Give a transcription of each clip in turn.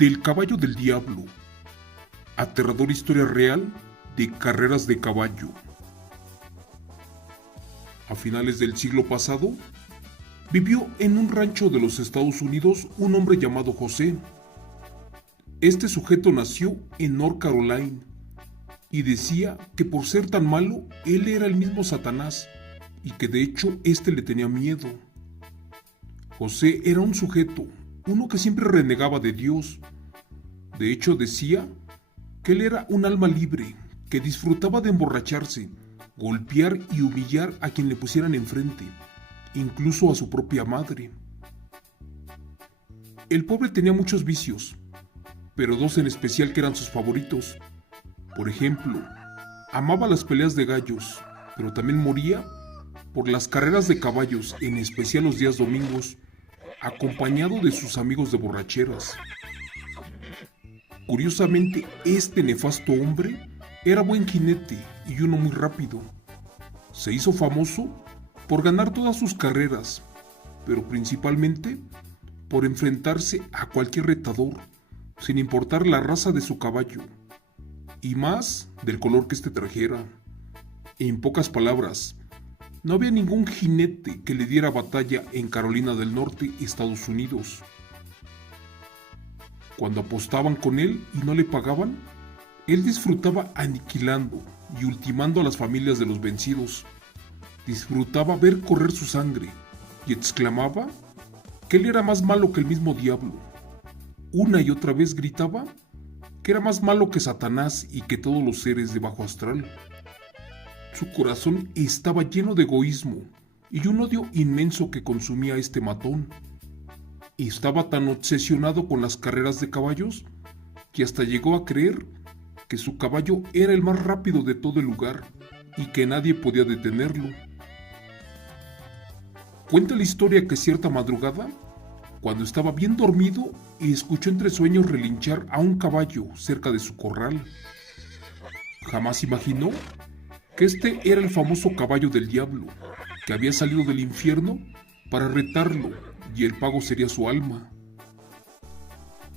Del caballo del diablo. Aterradora historia real de carreras de caballo. A finales del siglo pasado, vivió en un rancho de los Estados Unidos un hombre llamado José. Este sujeto nació en North Carolina y decía que por ser tan malo, él era el mismo Satanás y que de hecho éste le tenía miedo. José era un sujeto, uno que siempre renegaba de Dios. De hecho decía que él era un alma libre, que disfrutaba de emborracharse, golpear y humillar a quien le pusieran enfrente, incluso a su propia madre. El pobre tenía muchos vicios, pero dos en especial que eran sus favoritos. Por ejemplo, amaba las peleas de gallos, pero también moría por las carreras de caballos, en especial los días domingos, acompañado de sus amigos de borracheras. Curiosamente, este nefasto hombre era buen jinete y uno muy rápido. Se hizo famoso por ganar todas sus carreras, pero principalmente por enfrentarse a cualquier retador, sin importar la raza de su caballo, y más del color que éste trajera. En pocas palabras, no había ningún jinete que le diera batalla en Carolina del Norte, Estados Unidos. Cuando apostaban con él y no le pagaban, él disfrutaba aniquilando y ultimando a las familias de los vencidos. Disfrutaba ver correr su sangre y exclamaba que él era más malo que el mismo diablo. Una y otra vez gritaba que era más malo que Satanás y que todos los seres de bajo astral. Su corazón estaba lleno de egoísmo y un odio inmenso que consumía a este matón. Estaba tan obsesionado con las carreras de caballos que hasta llegó a creer que su caballo era el más rápido de todo el lugar y que nadie podía detenerlo. Cuenta la historia que cierta madrugada, cuando estaba bien dormido, escuchó entre sueños relinchar a un caballo cerca de su corral. Jamás imaginó que este era el famoso caballo del diablo, que había salido del infierno para retarlo y el pago sería su alma.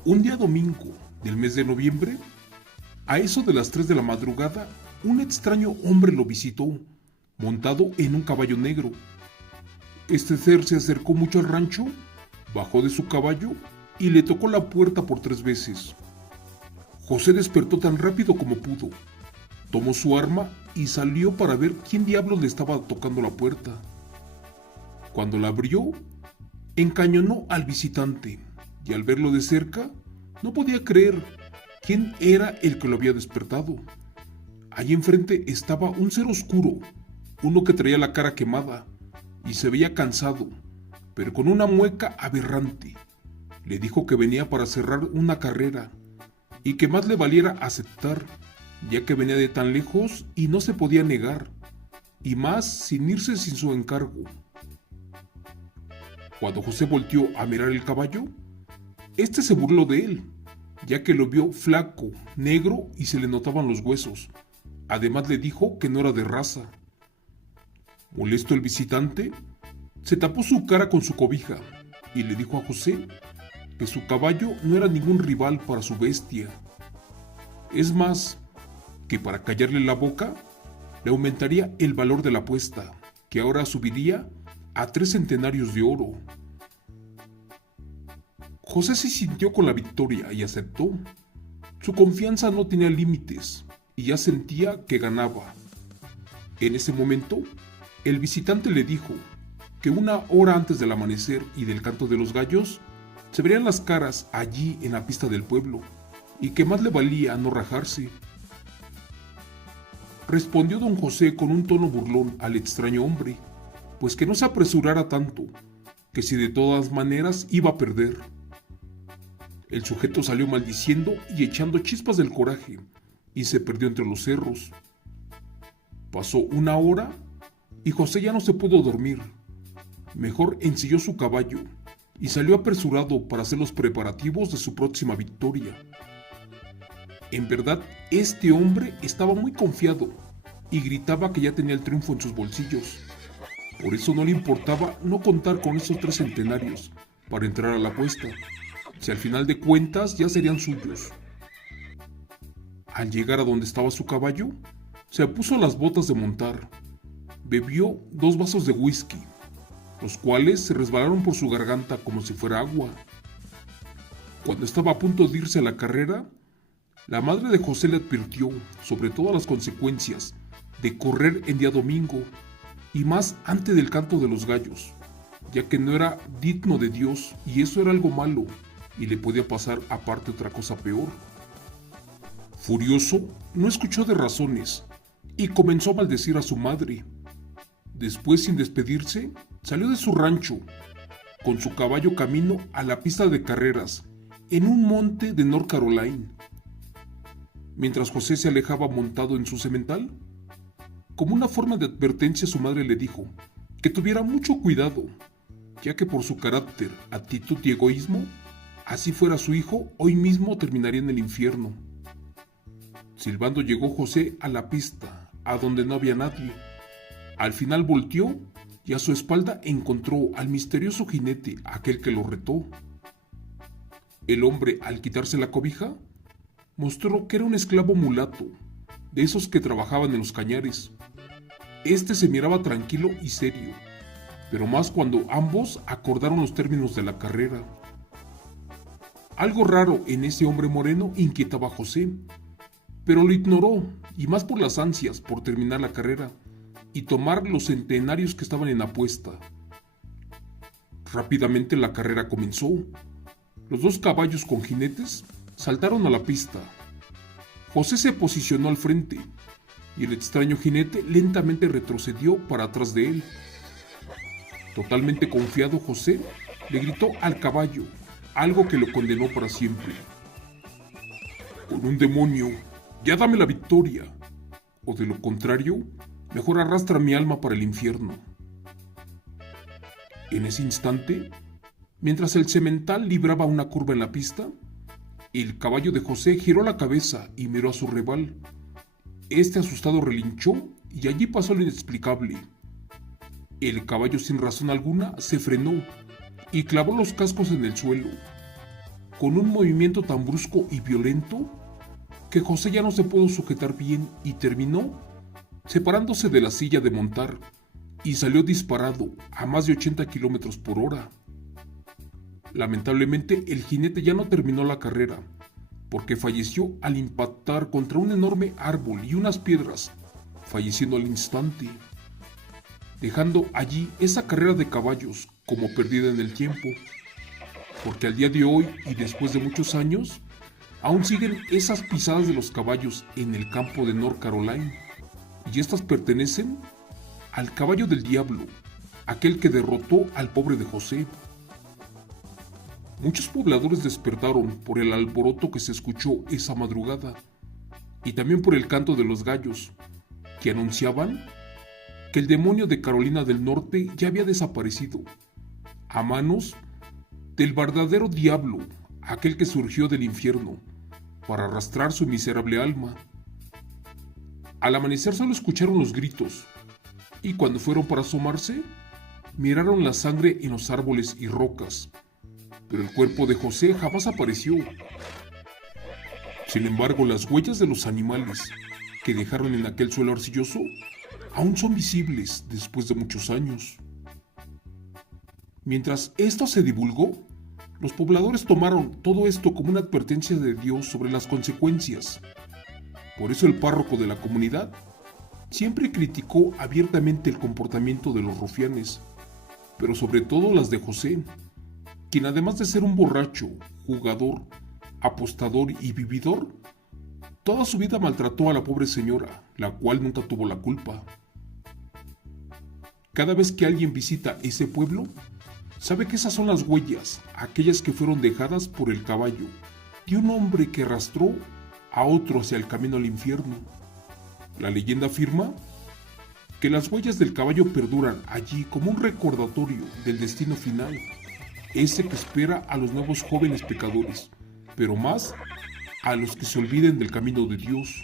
Un día domingo del mes de noviembre, a eso de las 3 de la madrugada, un extraño hombre lo visitó, montado en un caballo negro. Este ser se acercó mucho al rancho, bajó de su caballo y le tocó la puerta por 3 veces. José despertó tan rápido como pudo, tomó su arma y salió para ver quién diablos le estaba tocando la puerta. Cuando la abrió, encañonó al visitante y al verlo de cerca, no podía creer quién era el que lo había despertado. Allí enfrente estaba un ser oscuro, uno que traía la cara quemada y se veía cansado, pero con una mueca aberrante. Le dijo que venía para cerrar una carrera y que más le valiera aceptar, ya que venía de tan lejos y no se podía negar, y más sin irse sin su encargo. Cuando José volteó a mirar el caballo, este se burló de él, ya que lo vio flaco, negro y se le notaban los huesos. Además le dijo que no era de raza. Molesto el visitante, se tapó su cara con su cobija y le dijo a José que su caballo no era ningún rival para su bestia. Es más, que para callarle la boca, le aumentaría el valor de la apuesta, que ahora subiría a 3 centenarios de oro. José se sintió con la victoria y aceptó. Su confianza no tenía límites y ya sentía que ganaba. En ese momento, el visitante le dijo que 1 hora antes del amanecer y del canto de los gallos, se verían las caras allí en la pista del pueblo y que más le valía no rajarse. Respondió don José con un tono burlón al extraño hombre, pues que no se apresurara tanto, que si de todas maneras iba a perder. El sujeto salió maldiciendo y echando chispas del coraje, y se perdió entre los cerros. Pasó 1 hora y José ya no se pudo dormir. Mejor ensilló su caballo y salió apresurado para hacer los preparativos de su próxima victoria. En verdad, este hombre estaba muy confiado y gritaba que ya tenía el triunfo en sus bolsillos. Por eso no le importaba no contar con esos 3 centenarios para entrar a la apuesta, si al final de cuentas ya serían suyos. Al llegar a donde estaba su caballo, se puso las botas de montar, bebió 2 vasos de whisky, los cuales se resbalaron por su garganta como si fuera agua. Cuando estaba a punto de irse a la carrera, la madre de José le advirtió sobre todas las consecuencias de correr en día domingo, y más antes del canto de los gallos, ya que no era digno de Dios y eso era algo malo, y le podía pasar aparte otra cosa peor. Furioso, no escuchó de razones y comenzó a maldecir a su madre. Después, sin despedirse, salió de su rancho, con su caballo camino a la pista de carreras, en un monte de North Carolina. Mientras José se alejaba montado en su semental, como una forma de advertencia, su madre le dijo que tuviera mucho cuidado, ya que por su carácter, actitud y egoísmo, así fuera su hijo, hoy mismo terminaría en el infierno. Silbando llegó José a la pista, a donde no había nadie. Al final volteó y a su espalda encontró al misterioso jinete, aquel que lo retó. El hombre, al quitarse la cobija, mostró que era un esclavo mulato, de esos que trabajaban en los cañares. Este se miraba tranquilo y serio, pero más cuando ambos acordaron los términos de la carrera. Algo raro en ese hombre moreno inquietaba a José, pero lo ignoró, y más por las ansias por terminar la carrera y tomar los centenarios que estaban en apuesta. Rápidamente la carrera comenzó. Los 2 caballos con jinetes saltaron a la pista. José se posicionó al frente, y el extraño jinete lentamente retrocedió para atrás de él. Totalmente confiado, José le gritó al caballo algo que lo condenó para siempre. Con un demonio, ya dame la victoria, o de lo contrario, mejor arrastra mi alma para el infierno. En ese instante, mientras el semental libraba una curva en la pista, el caballo de José giró la cabeza y miró a su rival. Este asustado relinchó y allí pasó lo inexplicable. El caballo, sin razón alguna, se frenó y clavó los cascos en el suelo, con un movimiento tan brusco y violento que José ya no se pudo sujetar bien y terminó separándose de la silla de montar y salió disparado a más de 80 kilómetros por hora. Lamentablemente, el jinete ya no terminó la carrera, porque falleció al impactar contra un enorme árbol y unas piedras, falleciendo al instante, dejando allí esa carrera de caballos como perdida en el tiempo, porque al día de hoy y después de muchos años, aún siguen esas pisadas de los caballos en el campo de North Carolina, y estas pertenecen al caballo del diablo, aquel que derrotó al pobre de José. Muchos pobladores despertaron por el alboroto que se escuchó esa madrugada, y también por el canto de los gallos, que anunciaban que el demonio de Carolina del Norte ya había desaparecido, a manos del verdadero diablo, aquel que surgió del infierno, para arrastrar su miserable alma. Al amanecer solo escucharon los gritos, y cuando fueron para asomarse, miraron la sangre en los árboles y rocas, pero el cuerpo de José jamás apareció. Sin embargo, las huellas de los animales que dejaron en aquel suelo arcilloso aún son visibles después de muchos años. Mientras esto se divulgó, los pobladores tomaron todo esto como una advertencia de Dios sobre las consecuencias. Por eso el párroco de la comunidad siempre criticó abiertamente el comportamiento de los rufianes, pero sobre todo las de José, quien además de ser un borracho, jugador, apostador y vividor, toda su vida maltrató a la pobre señora, la cual nunca tuvo la culpa. Cada vez que alguien visita ese pueblo, sabe que esas son las huellas, aquellas que fueron dejadas por el caballo de un hombre que arrastró a otro hacia el camino al infierno. La leyenda afirma que las huellas del caballo perduran allí como un recordatorio del destino final, ese que espera a los nuevos jóvenes pecadores, pero más a los que se olviden del camino de Dios.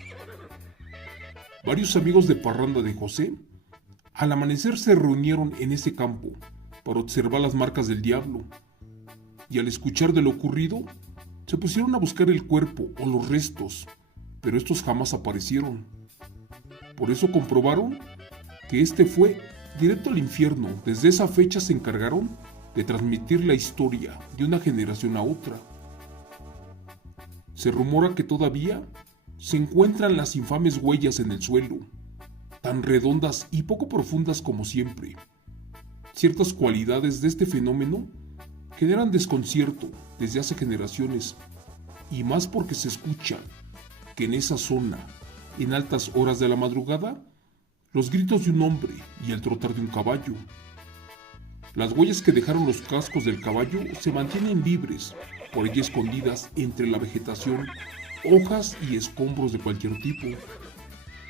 Varios amigos de parranda de José, al amanecer se reunieron en ese campo para observar las marcas del diablo. y al escuchar de lo ocurrido, se pusieron a buscar el cuerpo o los restos, pero estos jamás aparecieron. Por eso comprobaron que este fue directo al infierno. Desde esa fecha se encargaron de transmitir la historia de una generación a otra. Se rumora que todavía se encuentran las infames huellas en el suelo, tan redondas y poco profundas como siempre. Ciertas cualidades de este fenómeno generan desconcierto desde hace generaciones, y más porque se escucha que en esa zona, en altas horas de la madrugada, los gritos de un hombre y el trotar de un caballo. Las huellas que dejaron los cascos del caballo se mantienen libres, por allí escondidas entre la vegetación, hojas y escombros de cualquier tipo.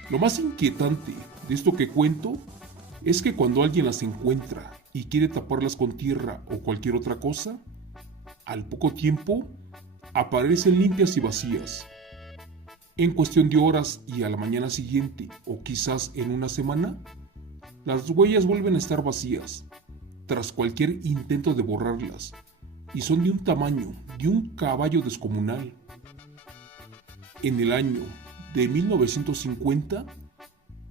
Lo más inquietante de esto que cuento es que cuando alguien las encuentra y quiere taparlas con tierra o cualquier otra cosa, al poco tiempo aparecen limpias y vacías. En cuestión de horas y a la mañana siguiente, o quizás en una semana, las huellas vuelven a estar vacías, tras cualquier intento de borrarlas, y son de un tamaño de un caballo descomunal. En el año de 1950,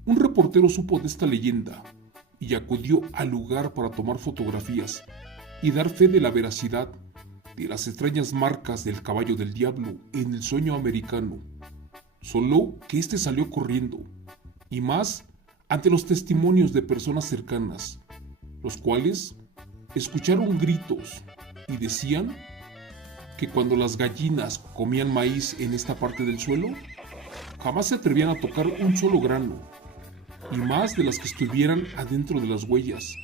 un reportero supo de esta leyenda y acudió al lugar para tomar fotografías y dar fe de la veracidad de las extrañas marcas del caballo del diablo en el sueño americano. Solo que este salió corriendo, y más ante los testimonios de personas cercanas, los cuales escucharon gritos y decían que cuando las gallinas comían maíz en esta parte del suelo, jamás se atrevían a tocar un solo grano, y más de las que estuvieran adentro de las huellas,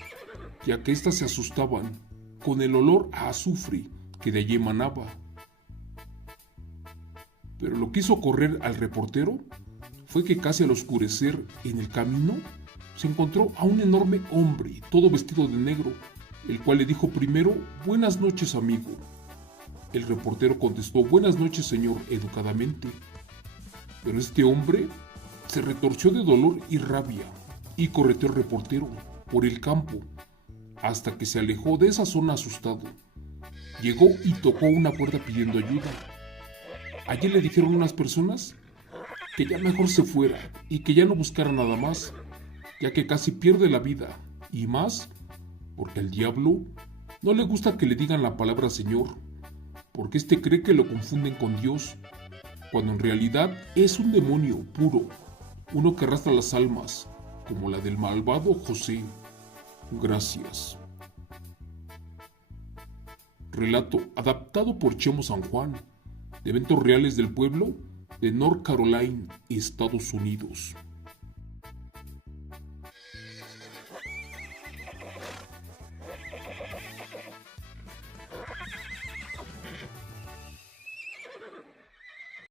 ya que éstas se asustaban con el olor a azufre que de allí emanaba. Pero lo que hizo correr al reportero fue que casi al oscurecer en el camino se encontró a un enorme hombre, todo vestido de negro, el cual le dijo primero: «Buenas noches, amigo». El reportero contestó: «Buenas noches, señor», educadamente. Pero este hombre se retorció de dolor y rabia y correteó al reportero por el campo hasta que se alejó de esa zona asustado. Llegó y tocó una puerta pidiendo ayuda. Allí le dijeron unas personas que ya mejor se fuera y que ya no buscara nada más, ya que casi pierde la vida, y más porque al diablo no le gusta que le digan la palabra Señor, porque este cree que lo confunden con Dios, cuando en realidad es un demonio puro, uno que arrastra las almas, como la del malvado José. Gracias. Relato adaptado por Chemo San Juan, de eventos reales del pueblo de North Carolina, Estados Unidos.